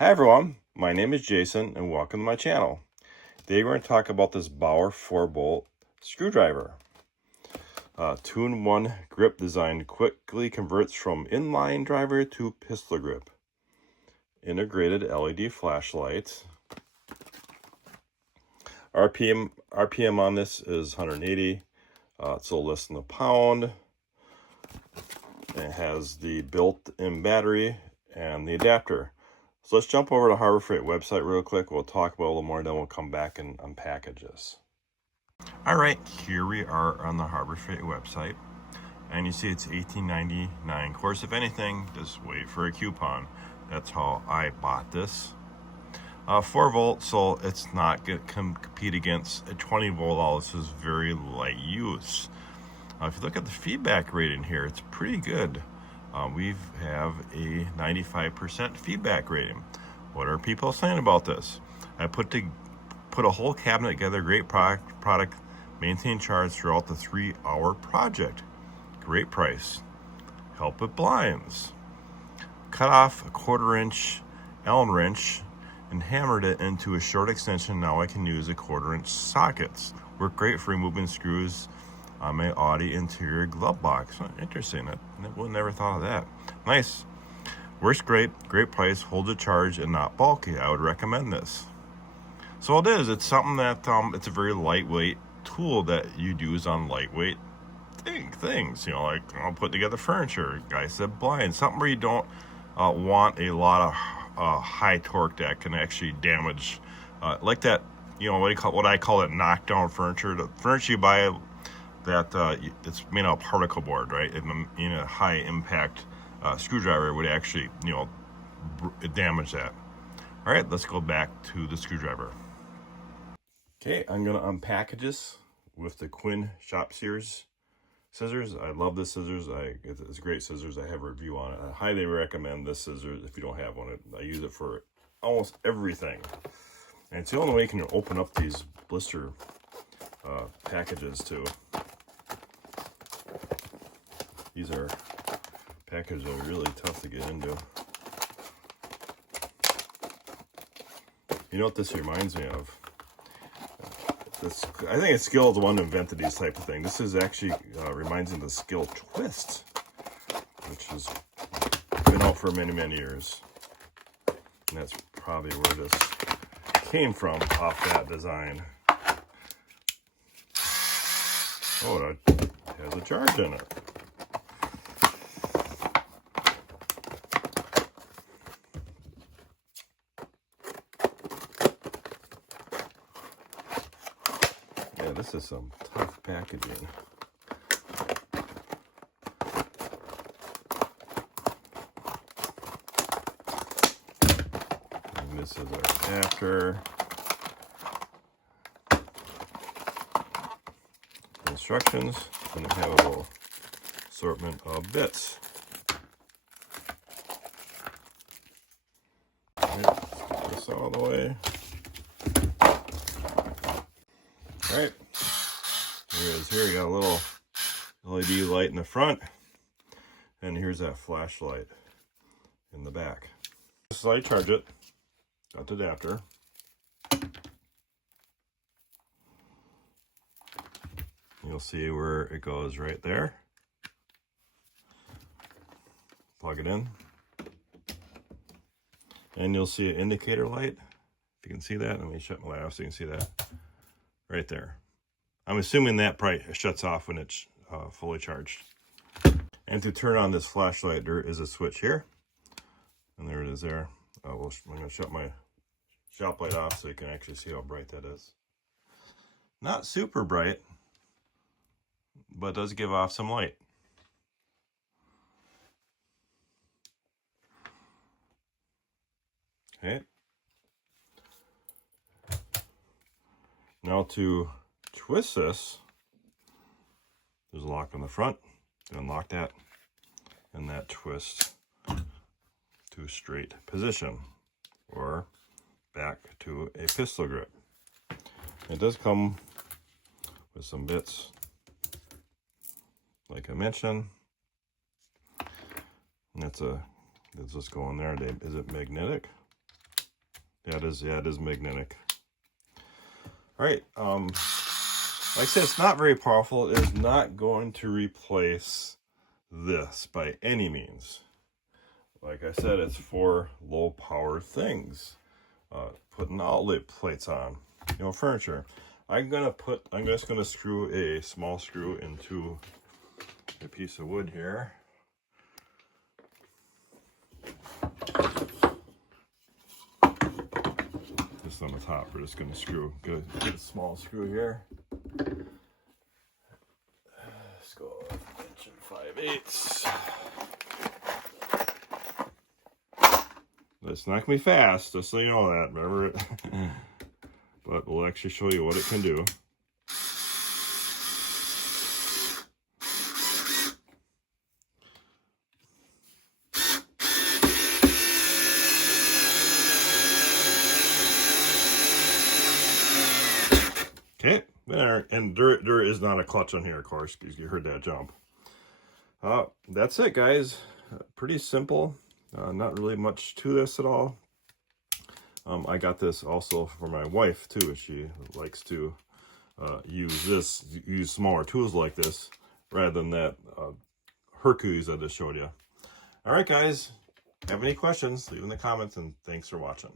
Hi everyone, my name is Jason and welcome to my channel. Today we're going to talk about this BAUER 4-bolt screwdriver. 2-in-1 grip design quickly converts from inline driver to pistol grip. Integrated LED flashlight. RPM on this is 180. It's a little less than a pound. It has the built-in battery and the adapter. So let's jump over to Harbor Freight website real quick. We'll talk about it a little more, then we'll come back and unpackage this. All right, here we are on the Harbor Freight website. And you see it's $18.99. Of course, if anything, just wait for a coupon. That's how I bought this. 4 volt, so it's not going to compete against a 20 volt. All this is very light use. If you look at the feedback rating here, it's pretty good. We have a 95% feedback rating. What are people saying about this? I put a whole cabinet together, great product, maintain charge throughout the 3-hour project. Great price. Help with blinds. Cut off a 1/4-inch Allen wrench and hammered it into a short extension. Now I can use a 1/4-inch sockets. Work great for removing screws on my Audi interior glove box. Interesting. I would never thought of that. Nice. Works great. Great price. Holds a charge and not bulky. I would recommend this. So it is. It's something that it's a very lightweight tool that you'd use on lightweight things. You know, like I'll put together furniture. Guy said blinds. Something where you don't want a lot of high torque that can actually damage, like that. You know what I call it, knockdown furniture. The furniture you buy that it's made out of particle board, right? In a high impact screwdriver would actually, damage that. All right, let's go back to the screwdriver. Okay, I'm gonna unpackage this with the Quinn Shop Series scissors. I love this scissors. It's great scissors. I have a review on it. I highly recommend this scissors if you don't have one. I use it for almost everything. And it's the only way you can open up these blister packages too. These are packages that are really tough to get into. You know what this reminds me of? I think it's Skill's the one who invented these type of things. This is actually reminds me of the Skill Twist, which has been out for many, many years. And that's probably where this came from, off that design. Oh, it has a charge in it. Yeah, this is some tough packaging. And this is our adapter. Instructions, and they have a little assortment of bits. Alright, let's get this out of the way. Alright, here it is. Here you got a little LED light in the front, and here's that flashlight in the back. This is how you charge it. Got the adapter. You'll see where it goes right there. Plug it in. And you'll see an indicator light. If you can see that, let me shut my light off so you can see that. Right there. I'm assuming that probably shuts off when it's fully charged. And to turn on this flashlight, there is a switch here. And there it is there. I'm going to shut my shop light off so you can actually see how bright that is. Not super bright, but it does give off some light. Okay. Now to twist this, there's a lock on the front. Unlock that, and that twists to a straight position, or back to a pistol grip. It does come with some bits, like I mentioned. And does this go in there? Is it magnetic? Yeah, it is magnetic. All right, like I said, it's not very powerful. It is not going to replace this by any means. Like I said, it's for low power things. Putting outlet plates on, you know, furniture. I'm just gonna screw a small screw into a piece of wood here. Just on the top, we're just gonna get a small screw here. Let's go 1 5/8. It's not gonna be fast, just so you know that. Remember it. But we'll actually show you what it can do. Okay, there, and there is not a clutch on here, of course, because you heard that jump. That's it, guys. Pretty simple. Not really much to this at all. I got this also for my wife too. She likes to use smaller tools like this rather than that Hercules I just showed you. All right, guys. Have any questions? Leave in the comments, and thanks for watching.